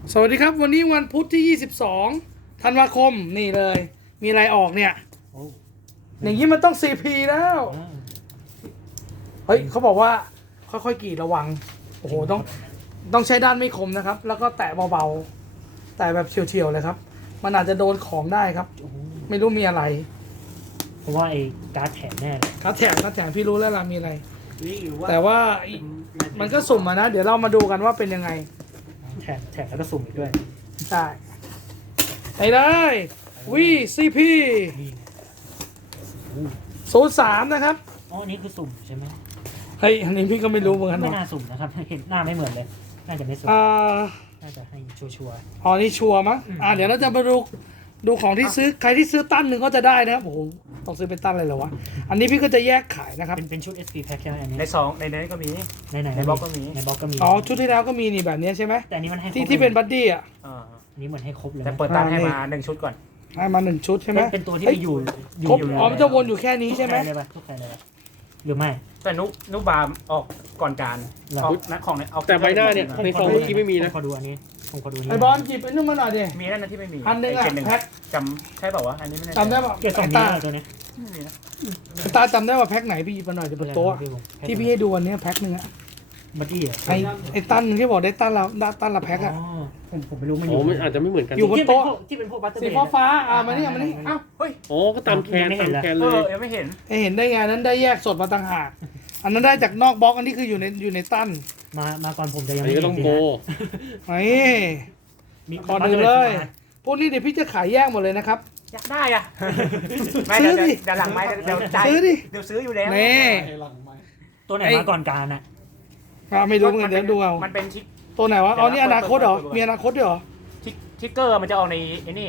สวัสดีครับวันนี้วันพุธที่ 22 ธันวาคมนี่เลย มีอะไรออกเนี่ยโอ้อย่างนี้มันต้อง CP แล้ว เฮ้ยเขาบอกว่าค่อยๆกรีดระวัง โอ้โหต้องใช้ด้านไม่คมนะครับ แล้วก็แตะเบาๆ แตะแบบเฉียวๆเลยครับ มันอาจจะโดนของได้ครับโอ้โหไม่รู้มีอะไรเพราะว่าไอ้การ์ดแถมแน่เลยกระแถงพี่รู้แล้วล่ะมีอะไรนี่หรือว่าแต่ว่ามันก็สุ่มอะนะ เดี๋ยวเรามาดูกันว่าเป็นยังไงแถมแล้วก็สุ่มอีกด้วยใช่ไปเลยวีซีพีนี่ 03นะครับอ๋ออันนี้คือสุ่มใช่ไหมเฮ้ยอันนี้พี่ก็ไม่รู้เหมือนกันไม่เนาะน่าสุ่มนะครับ เห็นหน้าไม่เหมือนเลย น่าจะไม่สุ่ม น่าจะให้ชัวร์อ๋อนี่ชัวร์มั้งเดี๋ยวเราจะมาดูของที่ซื้อใครที่ซื้อตั้นหนึ่งก็จะได้นะครับโอ้โหต้องซื้อเป็นตั้นเลยเหรอวะอันนี้พี่ก็จะแยกขายนะคๆรับเป็นชุด SP pack ใช่ไหมอันนี้ในสองในนั้นก็มีในไหนในบล็อกก็มีในบล็อกก็มีอ๋อชุดที่แล้วก็มีนี่แบบนี้ใช่ไหมแต่อันนี้มันให้ครบที่เป็นลยบัดดี้อ่ะอ่าอันนี้เหมือนให้ครบเลยแต่นะเปิดตามให้มา1 ชุดก่อนให้มา1 ชุดใช่ไหมเป็นตัวที่เฮ้ไปอยู่ครบยู่อ๋อมันจะวนอยู่แค่นี้ใช่ไหมทุกใครเลยปะทุกใครเลยปะหรือไม่แต่นุบามออกก่อนการหรอออกนักของเนี่ยออกแต่ใบหน้าเนี่ย ในซองเมื่อกี้ไม่มีนะผมขอดูอันนี้ผมขอดูอันนี้ไอบอลหยิบไอ้นู่นมาหน่อยดิมีนั่นนะที่ไม่มีอันหนึงอะเกรดหนึ่งแพ็คจำใช่เปล่าวะอันนี้ไม่แน่ใจจำได้ป่ะเกียร์สองไอ้นี้ตาเหรอตัวนี้ไม่มีนะไอ้ตาจำได้ว่าแพ็คไหนพี่หยิบมาหน่อยเดี๋ยวบนโต๊ะอะที่พี่ให้ดูวันนี้แพ็คหนึ่งอะบัดดี้อ่ะไอ้ตั้นหนึ่งที่บอกได้ตั้นละแพ็คอะอ๋อผมไม่รู้มันอโอ้ยู่มันอาจจะไม่เหมือนกันอยู่บนที่เป็นโต๊ะพวกที่เป็นพวกบัตเตอร์สีเบดฟ้ามานี่มานี่อ้าวเฮ้ยโอ้ก็ตามแคนยังไม่เห็ตาน มเลยแคนเอเลยอยังไม่เห็นให้เห็นได้ไงนั้นได้แยกสดมาต่างหากอันนั้นได้จากนอกบล็อกอันนี้คืออยู่ในตั้นมาก่อนผมจะยังอันไม่นี้ก็เห็นต้องสิโกนี่มีขอหนึ่งเลยพวกนี้เดี๋ยวพี่จะขายแยกหมดเลยนะครับอยากได้อะไม่ซื้เดี๋ยวอดิเดี๋ยวหลังไม่เดี๋ยวจ่ายซื้อดิเดี๋ยวซื้ออยู่แล้วนี่ตัวไหนมาก่อนการอ่ะไม่รู้เหมือนกันเดี๋ยวดูเอามันเป็นทิกตัวไหนวะอ๋อนี่อนาคตเหรอมีอนาคตด้วยเหรอทิกเกอร์มันจะออกในไอ้นี่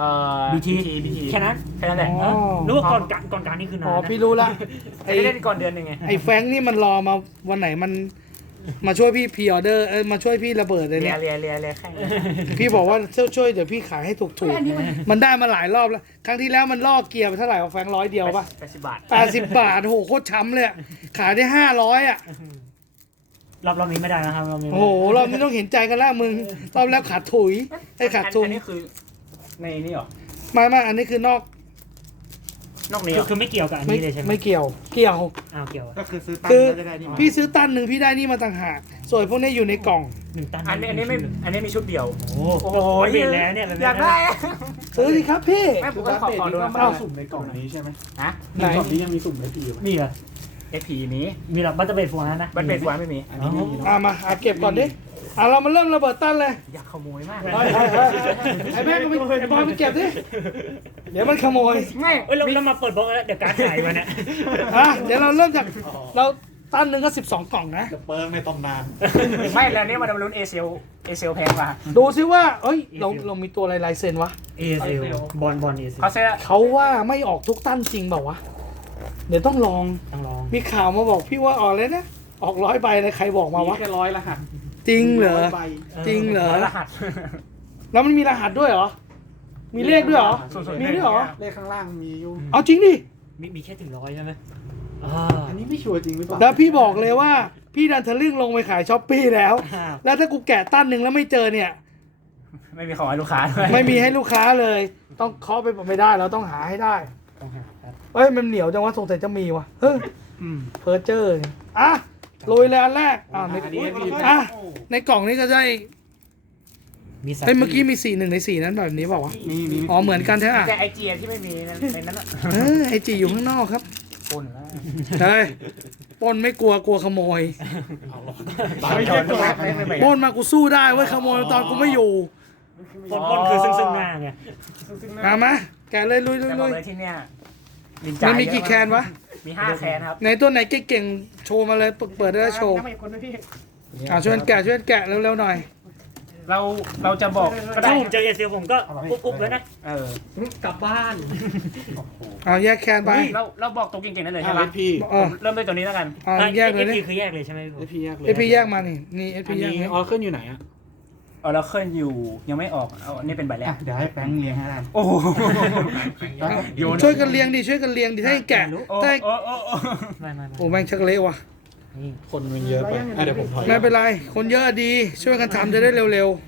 BT แค่นั้นแค่นั้นแหละอ๋อรู้ว่าก่อนการนี่คือนานอ๋อนะพี่รู้ละไอ้จะได้เล่นก่อนเดือนหนึ่งไงไอ้แฟรงค์นี่มันรอมาวันไหนมันมาช่วยพี่พรีออเดอร์มาช่วยพี่ระเบิดเลยเลีเนี่ยเลียแข่งพี่บอกว่าช่วยเดี๋ยวพี่ขายให้ถูกมันได้มาหลายรอบแล้วครั้งที่แล้วมันล่อเกียร์ไปเท่าไหร่วะแฟรงค์100 เดียวป่ะ 80 บาท 80 บาทโอ้โหโคตรช้ำเลยอะขายได้500อ่ะรอบนี้ไม่ได้นะครับรอบนี้โอ้โหรอบนี้ต้องเห็นใจกันแล้วมึงรอบแล้วขาดถุยไอ้ขาดทุนอันนี้คือในนี่เหรอไม่อันนี้คือนอกนอกนี้เหรอคือไม่เกี่ยวกับอันไม่นี้เลยใช่ไหมไม่เกี่ยวอ้าวเกี่ยวก็คือซื้อตั้งคือจะได้นี่มาพี่ซื้อตั้นหนึ่งพี่ได้นี่มาต่างหากส่วนพวกนี้อยู่ในกล่อง 1 ตันอันนี้ไม่อันนี้มีชุดเดียวโอ้โหเปลี่ยนแล้วเนี่ยอยากได้อะซื้อสิครับพี่แม่ผมก็ขอดูนะเอ้าสุ่มในกล่องนี้ใช่ไหมฮะไหนในกล่องนี้ยังมีสุ่มไอพีอยู่ไหมมีเหรอ FP นี้มีหรอบัตเตอร์เบดฟวร์นะบัตรเป็นวานไม่มีอันนี้ไม่มีเนอะมาเก็บก่อนดิเรามาเริ่มระเบิดตั้นเลยอยากขโมยมากเฮ้ยไอ้แม่ก็ไปไอ้บอลไปเก็บดิเดี๋ยวมันขโมยไม่เอ้ยเรามาเปิดบล็อกแล้วเดี๋ยวการขายมาเนี่ยเดี๋ยวเราเริ่มจากเราตั้นหนึ่งก็12 กล่องนะเดอะเปิร์กในตำนานไม่แล้วนี่มันลุ้นเอเซลแพงกว่าดูซิว่าเอ้ยเรามีตัวอะไรลายเซ็นวะเอเซลบอลเอเซลเขาเซ็เขาว่าไม่ออกทุกตั้นจริงเปล่าวะเดี๋ยวต้องลองต้องลองมีข่าวมาบอกพี่ว่าออกเลยนะออก100 ใบเลยใครบอกมาวะแค่100รหัสจริงเหรอ 100ใบจริงเหรอรหัสแล้วมันมีรหัสด้วยเหรอมีเลขด้วยเหรอ มีด้วยเหรอเลขข้างล่างมีอยู่เอาจริงดิมีแค่ถึง100ใช่ไหมอันนี้ไม่ชัวร์จริงหรือเปล่าแล้วพี่บอกเลยว่าพี่ดันทะลึ่งลงไปขายช้อปปี้แล้ว แล้วถ้ากูแกะตั้นหนึ่งแล้วไม่เจอเนี่ยไม่มีของให้ลูกค้าด้วยไม่มีให้ลูกค้าเลย ต้องเคาะไปไม่ได้เราต้องหาให้ได้ต้องหาครับเฮ้ยมันเหนียวจังวะสงสัยจะมีวะเฮ้ยเพอร์เจอร์เนี่ยอ่ะลุยเลยอันแรกในอันนี้อ่ะในกล่องนี้ก็ได้มีสัตว์เมื่อกี้มี4 1 ใน 4นั้นแบบนี้เปล่าวะมีอ๋อเหมือนกันใช่ไหมแต่ไอจีที่ไม่มีในนั้นอ่ะไอจีอยู่ข้างนอกครับคนแล้วใช่ปล้นไม่กลัวขโมยไม่จอดไม่ปล้นมากูสู้ได้เว้ยขโมยตอนกูไม่อยู่ปนคือซึ่งหน้าไงมาแกะเลยลุยแต่บอกเลยที่เนี่ยมันมีกี่แคนวะมี5 แคนครับไหนตัวไหนเก่งๆโชว์มาเลยเปิดได้แล้วโชว์ไม่คนไม่พี่ช่วยกันแกะเร็วๆหน่อยเราจะบอกก็ได้ถ้าผมเจอเอเซลผมก็อุ๊บแล้วนะกลับบ้านแยกแคนไปเราบอกตัวเก่งๆนั่นเลยใช่ใช่ไหไหมมพี่เริ่มด้วยตัวนี้แล้วกันแยกเลยเอนี่คือแยกเลยใช่ไหมพี่เอพีแยกเลยเอพีแยกมานี่เออัพีนแยกนี้นี่ออขึ้นอยู่ไหนอ่ะเราเคลื่อนอยู่ยังไม่ออกเอาอันนี้เป็นใบแรกเดี๋ยวให้แฟงเลี้ยงให้ได้โอ้โหช่วยกันเลี้ยงดิถ้าให้แกะถ้าให้ไม่โอ้แม่งชักเละว่ะนี่คนมันเยอะไปเดี๋ยวผมถอยไม่เป็นไรคนเยอะดีช่วยกันทำจะได้เร็ว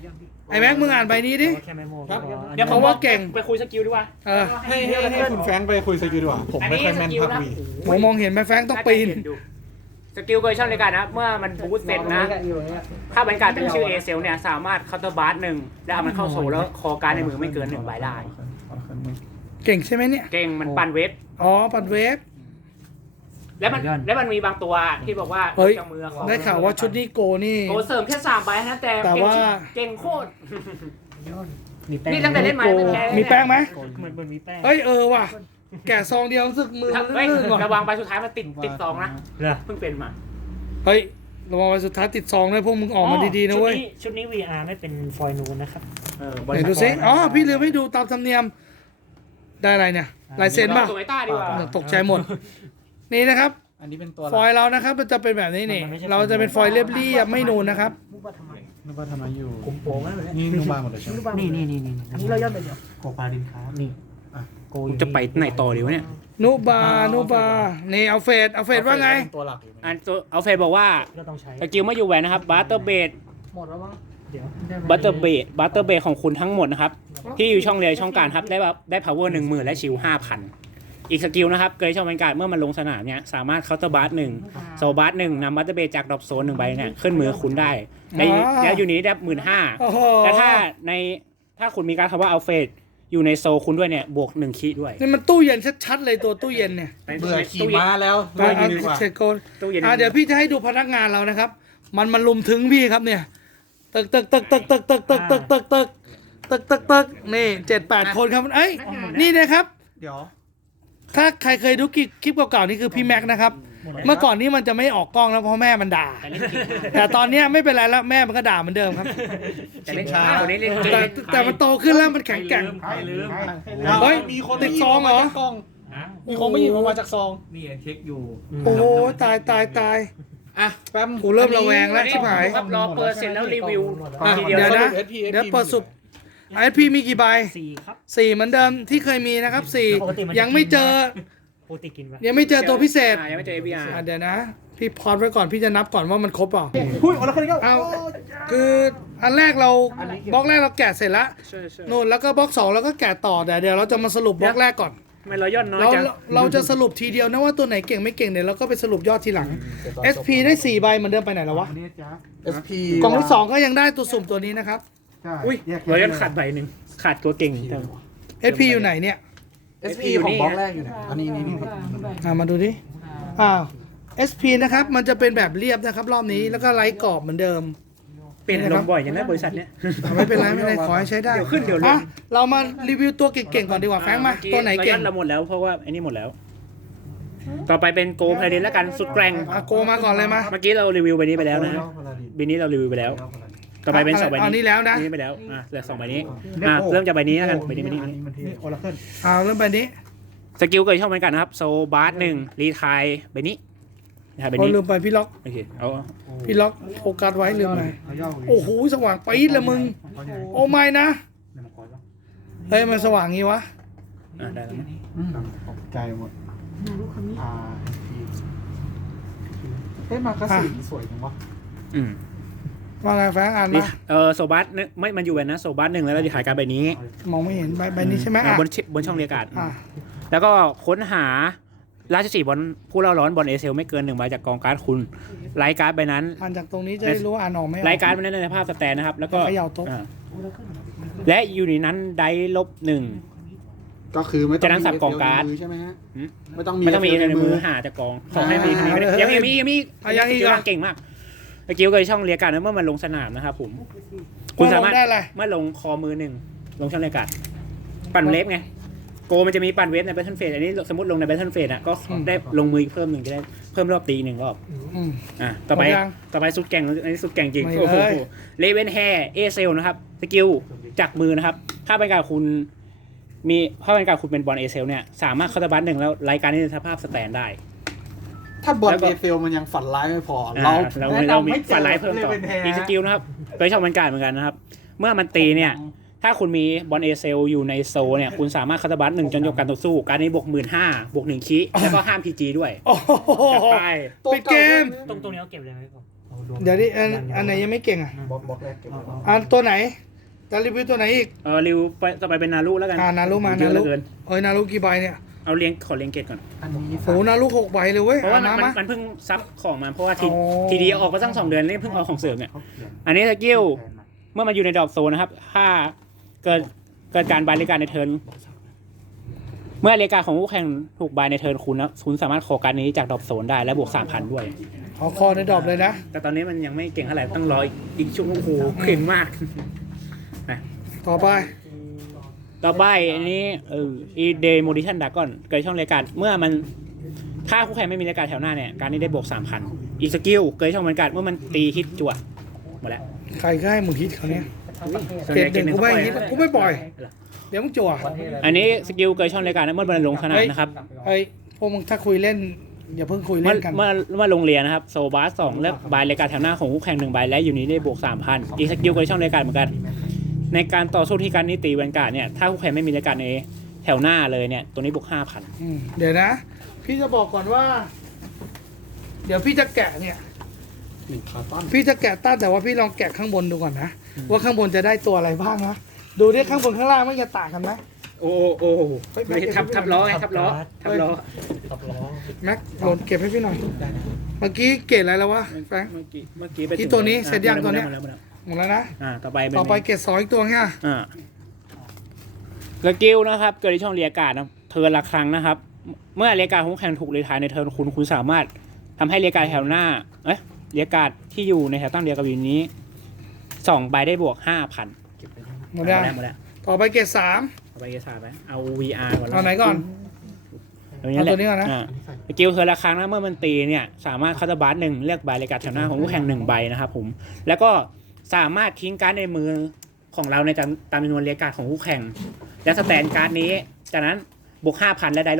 ไอ้แม็กมึงอ่านใบนี้ดิแค่ไม่โม่ครับเดี๋ยวเขาว่าเก่งไปคุยสกิลดีกว่าเออให้คุณแฟรงค์ไปคุยสกิลดีกว่าผมไม่ค่อยแม่นพักวีผมมองเห็นไหมแฟรงค์ต้องปีนสกิลเกยช่องในการนะเมื่อมันบูสเสร็จนะ ถ้าบรรยากาศเป็นชื่อเอเซลเนี่ยสามารถเคาน์เตอร์บาร์หนึ่งแล้วเอามันเข้าโซลแล้วคอการดในมือไม่เกิน1 ใบได้เก่งใช่ไหมเนี่ยเก่งมันปันเวฟอ๋อปัดเวฟแล้วมันมีบางตัวที่บอกว่าเฮ้ยจากมือของได้ข่าวว่าชุดนี้โกนี่โกเสริมแค่3 ใบนะแต่แต่ว่าเก่งโคตรมีแป้งนี่ตั้งแต่เล่นมาไม่แพ้มีแป้งไหมเหมือนมีแป้งเฮ้ยว่ะ แกะซองเดียวรู้สึกมือมันเฮ้ยลื่นๆว่ะระวังใบสุดท้ายมันติดซองนะเหรอเพิ่งเป็นมาเฮ้ยระวังวันสุดท้ายติดซองด้วยพวกมึงออกมาดีๆนะเว้ยชุดนี้ VR ไม่เป็นฟอยล์นูนนะครับไหนดูซิอ๋อพี่ลืมให้ดูตามธรรมเนียม ได้อะไรเนี่ยลายเซ็นป่ะตัวไอ้ต้าดีกว่าตกใจหมด นี่นะครับอันนี้เป็นตัวฟอยล์เรานะครับมันจะเป็นแบบนี้นี่ เราจะเป็นฟอยล์เรียบๆไม่นูนนะครับมุกว่าทำไมนึกว่าทำไมอยู่กลมโป่งแล้วเลยนี่นูบาหมดเลยใช่ไหมนี่อันนี้เราย่อมไปเดียวโกปาลินครับนี่อ่ะโกอยู่จะไปไหนต่อดีวะเนี่ยนุบานี่เอาเฟดว่าไงเป็นตัวหลักอยู่ไหมอันตัวเอาเฟซบอกว่าก็ต้องใช้สกิลไม่อยู่แหวนนะครับบัตเตอร์เบดหมดแล้วมั้งเดี๋ยวบัตเตอร์เบดของคุณทั้งหมดนะครับ ที่อยู่ช่องเรียช่องการครับได้ power 10,000 และชิล 5,000 อีกสกิลนะครับเกยช่องบรรยากาศเมื่อมันลงสนามเนี่ยสามารถเคาน์เตอร์บาร์1โซบาร์1นำบัตเตอร์เบดจากดรอปโซน1 ใบเนี่ยขึ้นมือคุณได้แล้วอยู่นี้ได้ 15,000 โอ้โหและถ้าคุณมีการคำว่าอัลเฟรดอยู่ในโซคุณด้วยเนี่ยบวก1 คีย์ด้วยนี่มันตู้เย็นชัดๆเลยตัวตู้เย็นเนี่ยเบื่อขี่ม้าแล้วมาเบื่อดีกว่าเชโกนตู้เย็นเดี๋ยวพี่จะให้ดูพนักงานเรานะครับ มันลุมถึงพี่ครับเนี่ยตึกนี่7-8 คนครับเอ้ยนี่นะครับเดี๋ยวถ้าใครเคยดูคลิปเก่าๆนี่คือพี่แม็กนะครับ เมื่อก่อนนี้มันจะไม่ออกกล้องแล้วเพราะแม่มันด่า แต่ตอนเนี้ยไม่เป็นไรแล้วแม่มันก็ด่าเหมือนเดิมครับแต่เล่นช้าตัวนี้เล่นแต่มันโตขึ้นแล้วมันแข็งแกร่งใครลืมเฮ้ยมีคนติดซองเหรอกล้องมีคนไม่หยิบออกมาจากซองนี่เช็คอยู่โอ้โหตายอ่ะแป๊บกูเริ่มระแวงแล้วชิบหายครับรอเปิดเสร็จแล้วรีวิวอ่ะทีเดียวเดี๋ยวนะสรุป SP เดี๋ยวเปิดสุบไอพีมีกี่ใบ 4 ครับ 4เหมือนเดิมที่เคยมีนะครับปกติมัน 4ยังไม่เจอโปรตีกินปะยังไม่เจอตัวพิเศษยังไม่เจอ ABR เดี๋ยวนะ พี่พอดไว้ก่อนพี่จะนับก่อนว่ามันครบเปล่าหุ้ยโอ้แล้วคนนี้ก็เอาคืออันแรกเราบล็อกแรกเราแกะเสร็จแล้วใช่ใช่นู่นแล้วก็บล็อก2เราก็แกะต่อเดี๋ยวเราจะมาสรุปบล็อกแรกก่อนไม่เราย่อนน้อยเราจังเราจะสรุปทีเดียวนะว่าตัวไหนเก่งไม่เก่งเดี๋ยวเราก็ไปสรุปยอดทีหลัง SP ได้4ใบเหมือนเดิมไปไหนแล้ววะอันนี้จ้า SP กล่องที่2ก็ยังได้ตัวสุ่มตัวนี้นะครับใช่อุ้ยแยกเราย่อนขาดใบหนึ่งขาดตัวเก่ง SP อยู่ไหนเนี่ย SP ของบล็อกแรกอยู่ไหนอันนี้นี่มาดูดิSP นะครับมันจะเป็นแบบเรียบนะครับรอบนี้แล้วก็ไร้กรอบเหมือนเดิมเปลี่ยนลงบ่อยอย่างนั้นบริษัทเนี้ยไม่เป็นไรไม่เป็นไรขอให้ใช้ได้เดี๋ยวขึ้นเดี๋ยวลงอ่ะเรามารีวิวตัวเก่งๆก่อนดีกว่าแฟรงค์มาตัวไหนเก่งเราหมดแล้วเพราะว่าไอ้นี่หมดแล้ว ต่อไปเป็นโกลพาราดินแล้วกันสุดแกร่งโกมาก่อนเลยมาเมื่อกี้เรารีวิวใบนี้ไปแล้วนะใบนี้เรารีวิวไปแล้ว ต่อไปเป็น2ใบเอานี่แล้วนะนี้ไปแล้วเหลือ2ใบนี้เริ่มจากใบนี้แล้วกันใบนี้นี่โอลาเคิลเริ่มไปนี้สกิลเกิดช่องเหมือนกันนะครับโซบาร์1รีทายใบนี้นะครับใบพอนี้ลืมไปพี่ล็อกโอเคเอาพี่ล็อกโฟกัสไว้ลืมไปเขาย่อโอ้โหสว่างปี๊ดเลยมึง โอ้ไม่นะเฮ้ยมันสว่างงี้วะได้แล้วมั้งตกใจหมดเฮ้ยมากระสีสวยจังวะว่าไงแฟรงค์อ่านมาโซบาร์ไม่มันอยู่แบบนะโซบาร์1แล้วเรารีทายการใบนี้มองไม่เห็นใบนี้ใช่ไหมอ่ะบนช่องเรียกการ์ดอ่ะแล้วก็ค้นหาราชสีห์บอลผู้เล่าร้อนบอลเอเซลไม่เกิน1 ใบจากกองการ์ดคุณไลท์การ์ดใบนั้นอ่านจากตรงนี้จะได้รู้ว่าอ่านออกไหมไลท์การ์ดใบนั้นในสภาพสแตนนะครับแล้วก็เขย่าโต๊ะและอยู่ในนั้นได้-1 ก็คือไม่ต้องจะนั่งสับกองการ์ดใช่ไหมฮะหืมไม่ต้องไม่ต้องมี FL ในมือหาจากกองขอให้มียังมีเก่งมากสกิลเกยช่องเรียกการ์ดเมื่อมันลงสนามนะครับผมคุณสามารถได้อะไรเมื่อลงคอมือ1ลงช่องเรียกการ์ดปั่นเวฟไงโกมันจะมีปั่นเวฟในแบทเทิลเฟสอันนี้สมมติลงในแบทเทิลเฟสอ่ะก็ได้ลงมืออีกเพิ่ม1จะได้เพิ่มรอบตี1 รอบอืมต่อไปหมดยังต่อไปสุดแก่งอันนี้สุดแก่งจริงไม่โอ้โหเลยเลเวนแฮร์เอเซลนะครับสกิลจากมือนะครับถ้าเป็นการคุณเป็นบอลเอเซลเนี่ยสามารถเข้าตะบัต1แล้วรายการนี้สภาพสแตนได้ถ้าบอลแล้วก็เอเฟลมันยังฝันร้ายไม่พอเรามีฝันร้ายเพิ่มต่ออีกสกิลนะครับโดยช่องบรรยากาศเหมือนกันนะครับเมื่อมันตีเนี่ยถ้าคุณมีบอลเอเซลอยู่ในโซเนี่ยคุณสามารถเข้าตะบัต1จนจบการต่อสู้การนี้บวก15,000บวก1คีแล้วก็ห้ามพีจีด้วยโอ้โหจัดไปปิดเกมตรงนี้เอาเก็บเลยไหมครับเดี๋ยวดิอันไหนยังไม่เก่งอ่ะบล็อกแรกเก็บไว้อันตัวไหนจะรีวิวตัวไหนอีกริวไปต่อไปเป็นนารุแล้วกันนารุมาเยนาอะเหรุลือเกินนารุกี่ใบเนี่ยขอเรียงเกรดก่อนอันนี้โอ้นารุ6 ใบเลยเว้ยเพราะว่ามามันเพิ่งซับของมาเพราะว่าอ๋อทีดีออกมาตั้ง2 เดือนนี่เพิ่งเอาของเสริมเนี่ยเขาเขียนอันนี้สกิลเมื่อมันอยู่ในดรอปโซนนะครับ ถ้าเกิดการบายรายการในเทิร์นเมื่อรายการของคู่แข่งถูกบายในเทิร์นคุณนะคุณสามารถขอการนี้จากดรอปโซนได้และบวก 3,000 ด้วยเอาคอในดรอปเลยนะแต่ตอนนี้มันยังไม่เก่งเท่าไหร่ต้องรออีกช่วงโอ้โหเก่งมากต่อไปต่อไปอันนี้อีเดโมดิชันดากอนเกิดช่องรายการเมื่อมันถ้าคู่แข่งไม่มีรายการแถวหน้าเนี่ยการนี้ได้บวก 3,000 อีกสกิลเกิดช่องบรรยากาศเมื่อมันตีฮิตจั่วหมดแล้วใครก็ให้มึงฮิตเขาเนี่ยส่วนเกรใหดญ่หนึ่งกูไม่ฮิตกูไม่ปล่อย เดี๋ยวมึงจั่วอันนี้สกิลเกิดช่องรายการเมื่อมันลงสนามนะครับไอ้พวกมึงถ้าคุยเล่นอย่าเพิ่งคุยเมื่เล่อนกันเมื่อลงเรียนนะครับโซบาส2เลือกบายรายการแถวหน้าของคู่แข่ง1ใบและอยู่นี้ได้บวก 3,000 อีกสกิลเกิดช่องรายการเหมือนกัน ในการต่อสู้ที่การนี้ตีแวนการ์ดเนี่ยถ้าคู่แข่งไม่มีรายการในแถวหน้าเลยเนี่ยตัวนี้บวก 5,000 เดี๋ยวนะ พี่จะบอกก่อนว่า เดี๋ยวพี่จะแกะเนี่ย 1 คาร์ตันพี่จะแกะตั้งแต่ว่าพี่ลองแกะข้างบนดูก่อนนะ ว่าข้างบนจะได้ตัวอะไรบ้างนะ ดูดิข้างบนข้างล่างไม่จะต่างกันไหมโอ้ไม่ทับล้อไงทับล้อตบล้อแม็กโหลดเก็บให้พี่หน่อย เมื่อกี้เกรดอะไรแล้ววะแฟรงค์เมื่อกี้ไปที่ตัวนี้เสร็จยังตัวเนี้ยหมดแล้วหมดแล้วนะต่อไปต่อไปเกรด2อีกตัวเนี่ยสกิลนะครับเกิดในช่องเรียกการ์ดนะเทิร์นละครั้งนะครับ เมื่อเรียกการ์ดของคู่แข่งถูกรีไทายในเทิร์นคุณสามารถทำให้เรียกการ์ดแถวหน้าเรียกการ์ดที่อยู่ในแถวตั้งเรียกกับอยู่นี้2ใบได้บวก 5,000 หมดแล้วหมดแล้วต่อไปเกรดเอาไปเอสาไปเอา VR ก่อน 3เอาไหนก่อน เอาตัวนี้ก่อนนะสกิลเทิร์นละครั้งนะเมื่อมันตีเนี่ยสามารถคัตเตอร์บัส1เลือกใบรายการแถวหน้าของคู่แข่ง1ใบนะครับผมแล้วก็สามารถทิ้งการ์ดในมือของเราในตามจำนวนเรียกการ์ดของคู่แข่งและสแตนการ์ดนี้จากนั้นบวก 5,000 และได้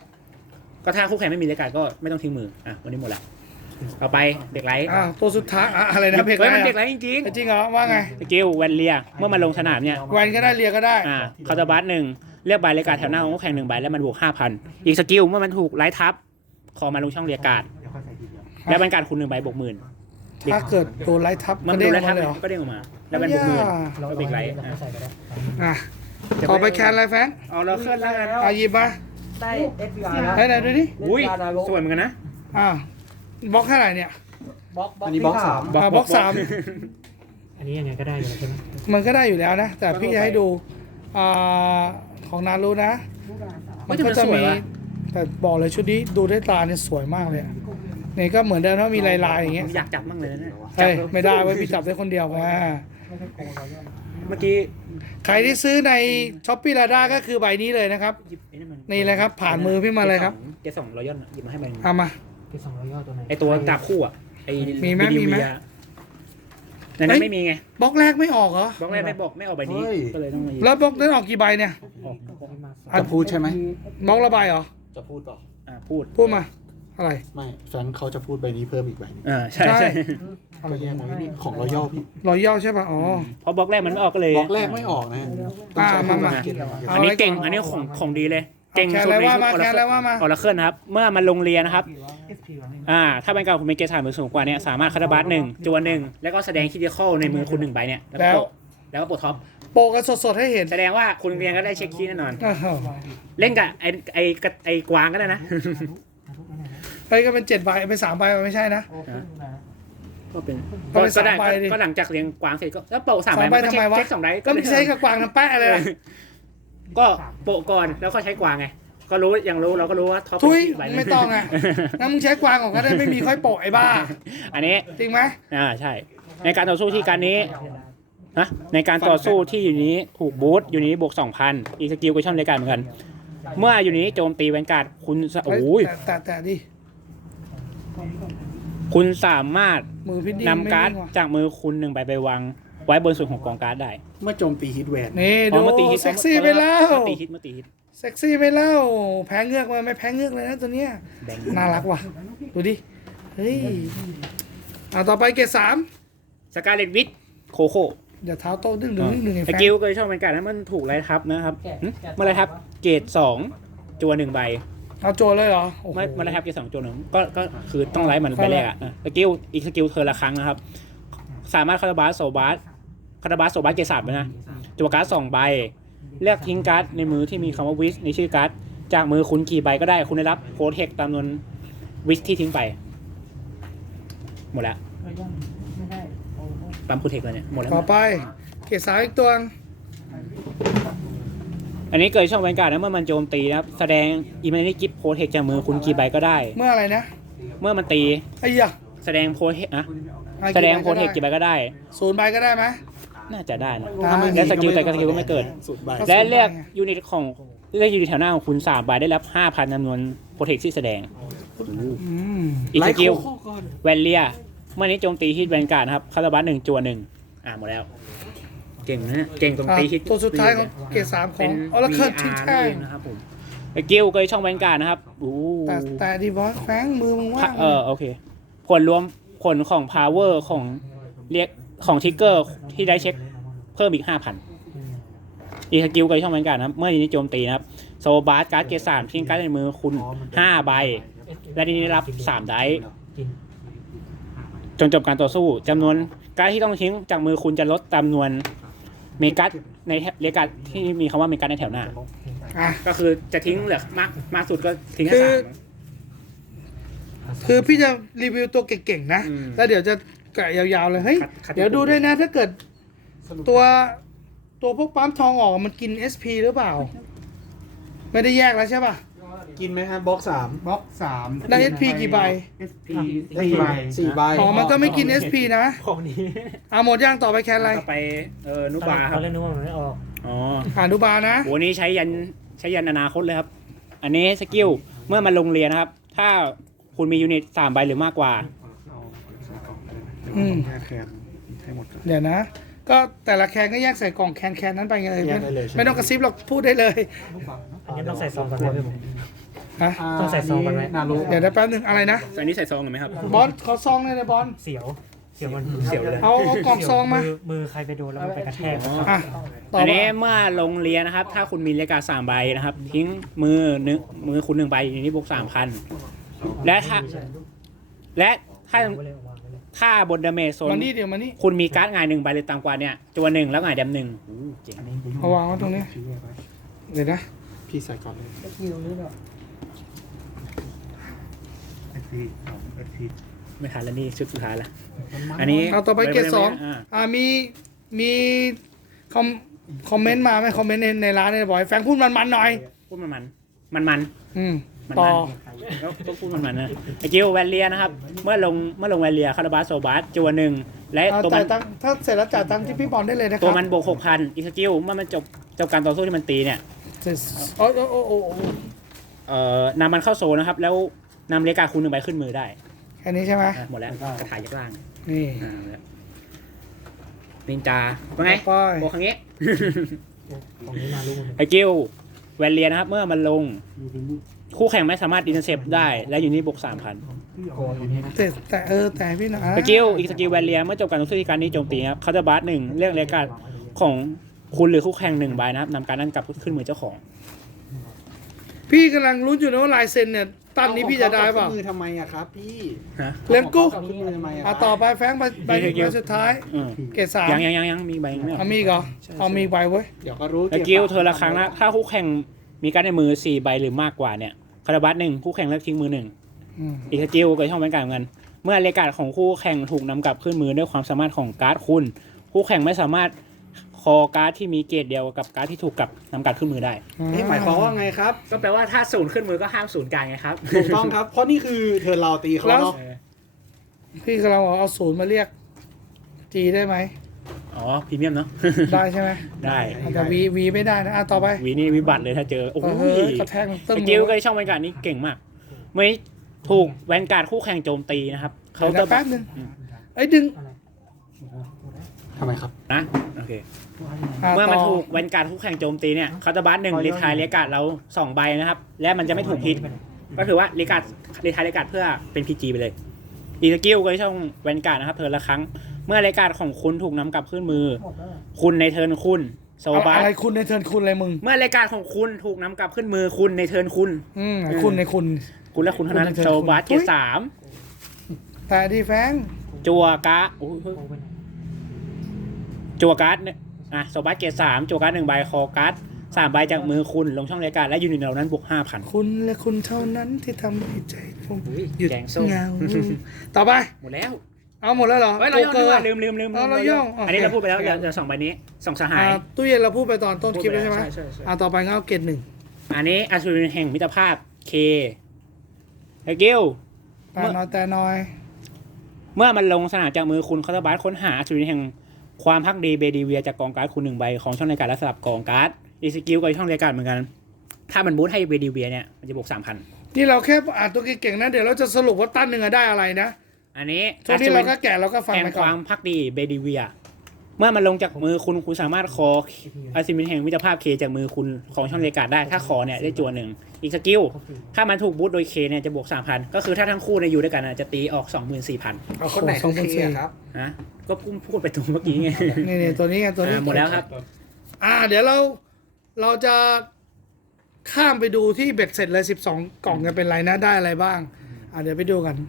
-1ก็ถ้าคู่แข่งไม่มีรายการก็ไม่ต้องทิ้งมือวันนี้หมดแล้วต่อไปเด็กไลท์ตัวสุดท้ายอะไรนะเพกเฮ้ยไรมันเด็กไลท์จริงจริงเหรอว่าไงๆสกิลแวนเลียเมื่อมันลงสนามเนี่ยแวนก็ได้เรียก็ได้คาร์ตบัส1เลือกใบรายการแถวหน้าของคู่แข่ง1ใบแล้วมันบวก 5,000 อีกสกิลเมื่อมันถูกไลท์ทับคอมาลงช่องเรียกการ์ดเดี๋ยวค่อยใส่ทีเดียวแล้วเป็นการคูณ1ใบบวก 10,000 ถ้าเกิดโดนไล่ทับมันก็ดูเด้งไลออกท์ทัมาบเลยเหรอก็เด้งออกมาแล้วเป็นบวก 10,000 เราก็เบรกไลท์ใส่ก็ได้อ่ะต่อไปแคนอะไรแฟงเอาเราเคลื่อนแล้วกันหยิบมาได้ SVR แล้วไหนดูดิอุ้ยสวยเหมือนกันนะบล็อกเท่าไหร่เนี่ยอันนี้บล็อก3 บล็อกอันนี้ยังไงก็ได้อยู่แล้วใช่ไหม 3มันก็ได้อยู่แล้วนะ แต่พี่จะให้ดูของนารูนะ มันก็จะมีแต่บอกเลยชุดนี้ดูด้วยตาเนี่ยสวยมากเลยนี่ก็เหมือนเดิมนะมีลายๆอย่างเงี้ยอยากจับมั่งเลยนะเนี่ยเฮ้ยไม่ได้ไว้ยพี่จับได้คนเดียวอ่าเมื่อกี้ใครที่ซื้อในช้อปปี้ลาด้าก็คือใบนี้เลยนะครับหยิบไอ้นั่นมันนี่เลยครับ ผ่านมือพี่มาเลยครับเจสองรอยอนหยิบมาให้มันเอามาคือ200ยอดตัวไหนไอตัวจับคู่อ่ะไอมีไหม BDV มีไหมอะในนั้นไม่มีไงบล็อกแรกไม่ออกเหรอบล็อกแรกไม่บอกไม่ออกใบนี้ก็เลยต้องมาหยิบแล้วบล็อกนั้นออกกี่ใบเนี่ยจะพูดใช่ไหมบล็อกละใบเหรอจะพูดต่อพูดมา อะไรไม่แฟรงค์เขาจะพูดใบนี้เพิ่มอีกใบนึงใช่ใช่ใช่ก็แยกมาพี่ของรอยัลพี่รอยย่อใช่ป่ะ อ๋อเพราะบล็อกแรกมันไม่ออกก็เลยบล็อกแรกไม่ออกนะต้องใช้มาเกณฑ์เอาอันนี้เก่งไว้ก่อนอันนี้ของดีเลยเก่งแคนสุดอะไรในว่าชุดมาแคนอะไรว่ามาออร์เคิลนะครับเมื่อมันลงเรียนนะครับถ้าเป็นการคุณเป็นเกสามมือสูงกว่าเนี่ยสามารถคาร์บัส1จวน1แล้วก็แสดงคิดเข้าในมือคุณ1ใบเนี่ยแล้วก็ปลดท็อปโปะกันสดๆให้เห็นแสดงว่าคุณเรียนก็ได้เช็คคีย์แน่นอนอ้าวเล่นกับไอ้กวางก็ได้นะเฮ้ยก็เป็น7 ใบเป็น3 ใบไม่ใช่นะก็เป็นก็เป็นก็ได้ 3 ใบดิก็หลังจากเรียงกวางเสร็จก็แล้วโปะ3 3 ใบใบก็ทำไมวะเช็ค2ใบก็ไม่ใช่กับกวางน้ำแปะเลยนะก็โปะก่อนแล้วก็ใช้กวางไงก็รู้อย่างรู้เราก็รู้ว่าท็อปทุยใบไม่ต้องอ่ะงั้นมึงใช้กวางของก็ได้ไม่มีค่อยโปะไอ้บ้าอันนี้จริงไหมใช่ ในการต่อสู้ที่การนี้ในการต่อสู้ที่อยู่นี้ถูกบูทอยู่นี้บวก 2,000 อีกสกิลก็ช่องรายการเหมือนกัน เมื่ออยู่นี้โจมตีแวนการ์ดคุณโอ้ยแต่ดิคุณสามารถมือพี่ดีนำการ์ดไม่วิ่งว่ะจากมือคุณ1ใบไปวางไว้บนส่วนของกองการ์ดได้เมื่อโจมตีฮิตแวนนี่อ๋ดูอมาตีฮิตเซ็กซี่ไปแล้วมาตีฮิตมาตีฮิตเซ็กซี่ไปแล้วแพ้เงือกมาไม่แพ้เงือกเลยนะตัวเนี้ยแบงน่ารักว่ะดูดิเฮ้ยต่อไปเกรด3 สกาเลตวิทโคโค่อย่าเท้าโต้ดึงไอ้สแฟนกิลก็ช่องเป็นการนั้นมันถูกไล่ทับนะครับเมื่อไล่ทับเกรด2จัว1ใบเอาโจเลยเหรอโอ้โหเมื่อไล่ทับเกรด2จัว1ก็คือต้องไล่มันใบแรกอ่ะสกิลอีกสกิลเธอละครั้งนะครับสามารถคาร์บาสโซบาสคาราบาสโซบัสเกรด3ไปนะจั่วการ์ด2 ใบเลือกทิ้งการ์ดในมือที่มีคำว่าวิสในชื่อการ์ดจากมือคุณกี่ใบก็ได้คุณได้รับโพเทคตามจำนวนวิสที่ทิ้งไปหมดแล้วไม่ได้ปั๊มโพเทคเลยเนี่ยหมดแล้วต่อไปเกรด3อีกตัวอันนี้เกิดช่องแวนการ์ดนะเมื่อมันโจมตีนะครับแสดงอีเมลนี่กิฟโพเทคจากมือคุณกี่ใบก็ได้เมื่ออะไรนะเมื่อมันตีไอ้ยะแสดงโพเทคนะอ่ะแสดงโพเทคกี่ใบก็ได้ 0 ใบก็ได้ไหมน่าจะได้นะได้และสกิลแต่สกิลก็ไม่เกิดสุดใบก็และเลือกยูนิตของเลือกยูนิตแถวหน้าของคุณ3 ใบได้รับ 5,000จำนวนโปรเทคที่แสดงอืมอีกสกิลไโคก่อนแวนเลียเมื่อนี้โจมตีฮิตแวนการ์ดนะครับคาราบัส1 จั่ว 1หมดแล้ว เก่งนะเนี่ยเก่งตรงตีฮิตตัวสุดท้ายของเกรด3ของออร์เคิลทิ้ง VR แท่งเองนะครับผมสกิลเกยช่องแวนการ์ดนะครับแต่ดีบอสแฟงมือมึงว่างโอเคผลรวมผลของ power ของเรียกของทิกเกอร์ที่ได้เช็คเพิ่มอีก 5,000 อีกสกิลเกยช่องแวนการ์ดนะครับเมื่อนี้โจมตีนะครับโซบาร์การ์ดเกรด3ทิ้งการ์ดในมือคุณ5 ใบ และนี้ได้รับ3 ไดส์กินจนจบการต่อสู้จำนวนการ์ดที่ต้องทิ้งจากมือคุณจะลดจำนวนเมกัสในเรียกการ์ดที่มีคำว่าเมกัสในแถวหน้าอ่ะก็คือจะทิ้งเหลือมากสุดก็ทิ้งแค่คือพี่จะรีวิวตัวเก่งๆนะอืมแล้วเดี๋ยวจะแกะยาวๆเลย เฮ้ยคัดเดี๋ยวดูด้วยนะ ถ้าเกิดตัวพวกปั๊มทองออกมันกิน SP หรือเปล่า ไม่ได้แยกแล้วใช่ป่ะกินไหมฮะบล็อก3บล็อก3 ได้ SP กี่ใบ SP 4 ใบอ๋อ มันก็ไม่กิน SP นะของนี้หมดย่างต่อไปแค่อะไรต่อไปนุบาครัเขาบเล่นนึกว่ามันไม่ออกอ๋อนุบานะโหนี้ใช้ยันอนาคตเลยครับ อันนี้สกิลเมื่อมันลงเรียนนะครับ ถ้าคุณมียูนิต3 ใบหรือมากกว่าอืมแค่แคนให้หมดก่อนเดี๋ยวนะ ก็แต่ละแคนก็แยกใส่กล่องแคนนั้นไปไงแยกได้เลยใช่ไหมไม่ต้องกระซิบหรอกพูดได้เลยอันนี้ต้องใส่ซองก่อนไหมพี่ผมฮะต้องใส่ซองก่อนไหมนารุเดี๋ยวแป๊บหนึงอะไรนะใส่นี้ใส่ซองกันไหมครับบอลขอซองเลยนะบอลเสียวมันเสียวเลยเอากล่องซองมามือใครไปโดนแล้วมันไปกระแทกอ่ะต่ออันมานี้เมื่อลงเรียนนะครับ ถ้าคุณมีเลกา3 ใบนะครับ ทิ้งมือคุณ1 ใบอยู่ที่บวก 3,000 และถ้าบนดาเมจโซนมานี่เดี๋ยวมานี่คุณมีการ์ดงาย1 ใบหรือต่ำกว่าเนี่ยจัว1แล้วงายแดม1เจ๋งเอาวางไว้ตรงนี้ เดี๋ยวนะพี่ใส่ก่อนเลยไม่ทันแล้วนี่ชุดสุดท้ายละอันนี้เอาต่อไปเกรดสองามีคอมเมนต์มาไหมคอมเมนต์ในร้านเนี่ยบอกให้แฟงพูดมันๆหน่อยพูดมันอืมมันต่อแล้วต้องพูดมันนะไอกิวแวนเลียนะครับ เมื่อลงแวนเลียคาราบาสโซบัสจัว1และเอาตัวจ่ามัยนตังค์ถ้าเสร็จแล้วจ่ายตังค์ที่พี่บอลได้เลยนะคตัวรับมันบวก 6,000อีกสกิลเมื่อมันจบการต่อสู้ที่มันตีเนี่ยเสร็จโอ้นำมันเข้าโซนนะครับ แล้วนำเลกาคูณ1 ใบขึ้นมือได้แค่นี้ใช่ไหมหมดแล้วกระถายยักล่างนี่หมดแล้วนินจาว่าไงต่อไปโบครั้งนี้ของนี้นารู้ไอกิลแวนเลียนะครับ เมื่อมันลงคู่แข่งไม่สามารถอินเตอร์เซปได้ และอยู่นี่บวก 3,000 โกนนี้นะแต่พี่หนะสกิลอีกสกิลแวนเลียเมื่อจบการต่อสู้ที่การนี้โจมตีครับคาร์ดบาร์1เรื่องเลกาของคุณหรือคู่แข่ง1 ใบนะครับนำการนั้นกลับขึ้นมือเจ้าของพี่กำลังรู้อยู่นะว่าลายเซ็นเนี่ยตั้นนี้พี่จะได้เปล่ามือทำไมอะครับพี่ฮะเลี้ยงกุ๊กเอาขึ้นมือทำไมอะคอ่ะรับต่อไปแฟงใบสุดท้ายอืมเกรดสามยังมีใบยังไม่ออกมีอีกเหรอเอามีอีกใบเว้ยเดี๋ยวก็รู้สกิลเธอละครั้งนะถ้าคู่แข่งมีการดในมือ4 ใบหรือมากกว่าเนี่ยคาร์ดบาร์1คู่แข่งเลิกทิ้งมือ 1 อืมอีกสกิลเกิดช่องแวนการ์ดเหมือนกันเมื่อเลกาดของคู่แข่งถูกนำกลับขึ้นมือด้วยความสามารถของการ์ดคุณคู่แข่งไม่สามารถคอการ์ดที่มีเกรดเดียวกับการ์ดที่ถูกกลับนำกลับขึ้นมือได้นี่หมายความว่าไงครับก็แปลว่าถ้าศูนย์ขึ้นมือก็ห้ามศูนย์กลางไงครับถูกต้องครับ เพราะนี่คือเธอเราตีเขาเนาะพี่กำลังบอกเอาศูนย์มาเรียกจีได้ไหมอ๋อพรีเมียมเนาะได้ใช่ไหมได้แต่วีไม่ได้นะต่อไปวีนี่วิบัติเลยถ้าเจอโอ้เฮ้ยยกระแทกตึ้สงกิลก็ช่องแวนการ์ดนี่เก่งมากไม่ถูกแวนการ์ดคู่แข่งโจมตีนะครับเขาเดี๋จะยวแป๊บนึงไอ้ยดึงทำไมครับนะโอเค เมื่อมันถูกแวนการ์ดคู่แข่งโจมตีเนี่ยเขาจะบัส1รีทายเรียกการ์ดเรา2 ใบนะครับและมันจะไม่ถูกพิษก็ถือว่าเรียกการ์ดรีทายเรียกการ์ดเพื่อเป็น PG ไปเลยอีกสกิลก็ช่องแวนการ์ดนะครับเทิร์นละครั้งเมื่อเรียกการ์ดของคุณถูกนำกลับขึ้นมือ คุณในเทิร์นคุณโซบัสอะไรคุณในเทิร์นคุณอะไรมึงเมื่อรายการของคุณถูกนำกลับขึ้นมือคุณในเทิร์นคุณคุณในคุณคุณและคุณเท่านั้นคุณในเทิร์นโซบัสคุณเกรด3 แต่ดีแฟงจัวกะโอ้ยจั่วการ์ดโซบัสเกรด3จั่วการ์ด1ใบคอการ์ด3ใบจากมือคุณลงช่องรายการและยูนิตเหล่านั้นบวก 5,000 คุณและคุณเท่านั้นที่ทำให้ใจผมอุ้ยหยุดแกงส้มเหงาต่อไปหมดแล้วเอาหมดแล้วเหรอเฮ้ยเราโป๊กเกอร์ลืมเอาเราย่องอันนี้โอเคเราพูดไปแล้วเดี๋ยว2ใบนี้2สหายตู้เย็นเราพูดไปตอนต้นคลิปแล้วใช่ไหมใช่ต่อไปก็เอาเกรดหนึ่งอันนี้อัศวินแห่งมิตรภาพ K เฮกิลแต่น้อยเมื่อมันลงสนามจากมือคุณคาร์บัสค้นหาอัศวินแห่งความพักดีเบดีเวียจากกองการ์ดคุณ1ใบของช่องรายการและสลับกองการ์ดอีสกิลกับช่องรายการเหมือนกัน ถ้ามันบูทให้เบดีเวียเนี่ยมันจะบวก 3,000 นี่เราแค่อ่านตัวเก่งๆนะเดี๋ยวเราจะสรุปว่าตั้นหนึ่งอะได้อะไรนะอันนี้ช่วงนี้เราก็แก่เราก็ฟังแห่งไปคก่อวาน มพักดีเบดีเวียเมื่อมันลงจากมือคุณสามารถคออัศวินแห่งมิตรภาพ K จากมือคุณของช่องรายการได้ถ้าคอเนี่ยได้จั่วหนึ่งอีกสกิลถ้ามันถูกบูทโดย K เนี่ยจะบวก 3,000 ก็คือถ้าทั้งคู่เนี่ยอยู่ด้วยกันจะตีออก 24,000 เอาคนไหนคือเคครับฮะก็พูดไปตรงเมื่อกี้ไงนี่ตัวนี้ไงตัวนี้หมดแล้วครับเดี๋ยวเราจะข้ามไปดูที่เบ็ดเสร็จเลย12 กล่องจะเป็นไรนะได้อะไรบ้างเดี๋ยวไปดูกัน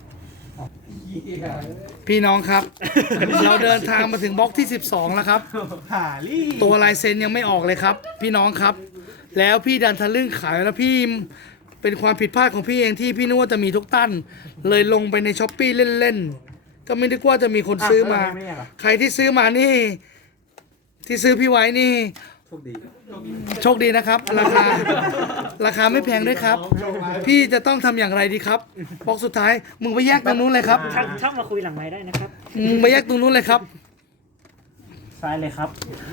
พี่น้องครับ เราเดินทางมาถึงบล็อกที่12แล้วครับหาลี่ตัวลายเซ็นยังไม่ออกเลยครับ พี่น้องครับ แล้วพี่ดันทะลึ่งขายแล้วพี่เป็นความผิดพลาดของพี่เองที่พี่นึกว่าจะมีทุกตั้นเลยลงไปในช้อปปี้เล่นๆก็ไม่นึกว่าจะมีคนซื้อมา ใครที่ซื้อมานี่ ที่ซื้อพี่ไว้นี่โชคดีโชคดีนะครับ ราคาไม่แพงด้วยครับ พี่จะต้องทำอย่างไรดีครับบล็อกสุดท้ายมึงไปแยกตรงนู้นเลยครับช่างมาคุยหลังไม้ได้นะครับมึงไปแยกตรงนู้นเลยครับซ้ายเลยครับ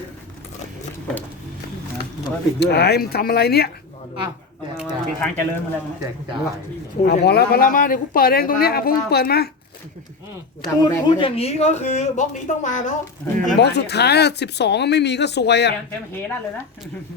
ปิดด้วยไอ้มึงทำอะไรเนี่ยมีทางเจริญมาแล้วนะแจกจ่ายพอแล้วมาเดี๋ยวกูเปิดเองตรงเนี้ยพวกมึงเปิดมาพูดอย่างนี้ก็คือบล็อกนี้ต้องมาแล้วบล็อกสุดท้าย12ไม่มีก็ซวยอ่ะเต็มเฮนั่นเลยนะ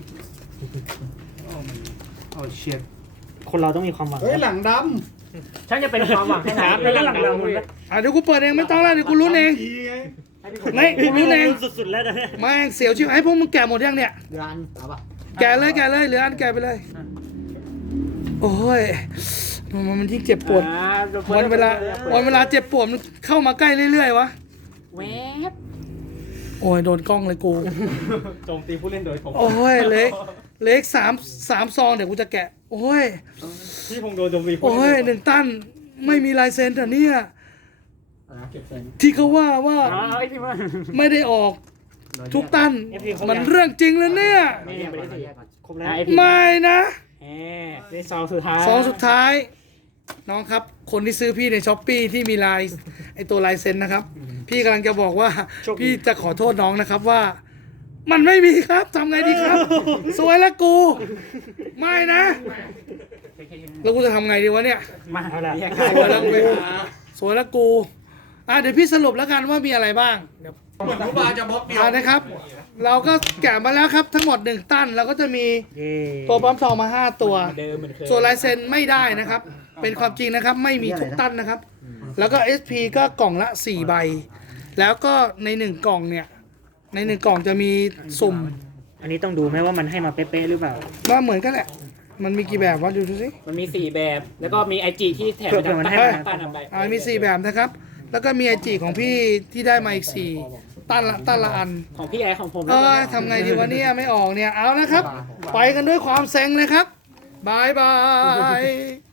โอ้เชียคนเราต้องมีความหวังเฮ้ยหลังดช่างจะเป็นความหวังให้นานแล้วก็หลังเราหมดแล้วเดี๋ยวกูเปิดเองไม่ต้องแล้วเดี๋ยวกูรู้เองำทีไงไม่กูรู้เองสุดๆแล้วนะแม่งเสียวชิบให้พวกมึงแก่หมดยังเนี่ยรันเอาป่ะแก่เลยเหลืออันแก่ไปเลย โอ้ยมันยิ่งเจ็บปวดวันเวลาเจ็บปวดมันเข้ามาใกล้เรื่อยๆวะแวบโอ้ยโดนกล้องเลยกูโจมตีผู้เล่นโดยตรงโอ้ยเล็กสามซองเดี๋ยวกูจะแกะ โอ้ยพี่พงโดนโจมตีผู้โอ้ยหนึ่งตั้นไม่มีลายเซ็นแต่เนี่ยที่เขาว่าไอพี่ว่าไม่ได้ออกทุกตั้นมันเรื่องจริงเลยเนี่ยนี่ไม่ได้ครบแล้วไม่นะได้ซองสุดท้ายซองสุดท้าย น้องครับ คนที่ซื้อพี่ในช้อปปีที่มีลายไอตัวลายเซ็นนะครับ พี่กำลังจะบอกว่า พี่จะขอโทษน้องนะครับว่า มันไม่มีครับทำไงดีครับ สวยแล้วกู ไม่นะ แล้วกูจะทำไงดีวะเนี่ยมาเอาละสวยแล้วกูสวยแล้วกูเดี๋ยวพี่สรุปแล้วกันว่ามีอะไรบ้างเดี๋ยวเหมือนผู้บาจะบล็อกเดียวนะครับ เราก็แกะมาแล้วครับทั้งหมด1ตั้นเราก็จะมี ตัวปั๊มทองมา5ตัว ส่วนลายเซ็นไม่ได้นะครับ เป็นความจริงนะครับ ไม่มีทุกตั้นนะครับ แล้วก็ SP ก็กล่องละ4ใบ แล้วก็ใน1กล่องเนี่ย ใน1กล่องจะมีสุ่มอันนี้ต้องดูไหมว่ามันให้มาเป๊ะๆหรือเปล่าว่าเหมือนกันแหละ มันมีกี่แบบวะดูสิมันมี4แบบแล้วก็มี IG ที่แถมไปจากมันใต้ให้ใต้นำไปมี4แบบนะครับ แล้วก็มีIGของพี่ที่ได้มาอีก4ตั้นละอันของพี่แอร์ของผมทำไงดีวะเนี่ยไม่ออกเนี่ย เอาละครับ ไปกันด้วยความเซ็งเลยครับบายบาย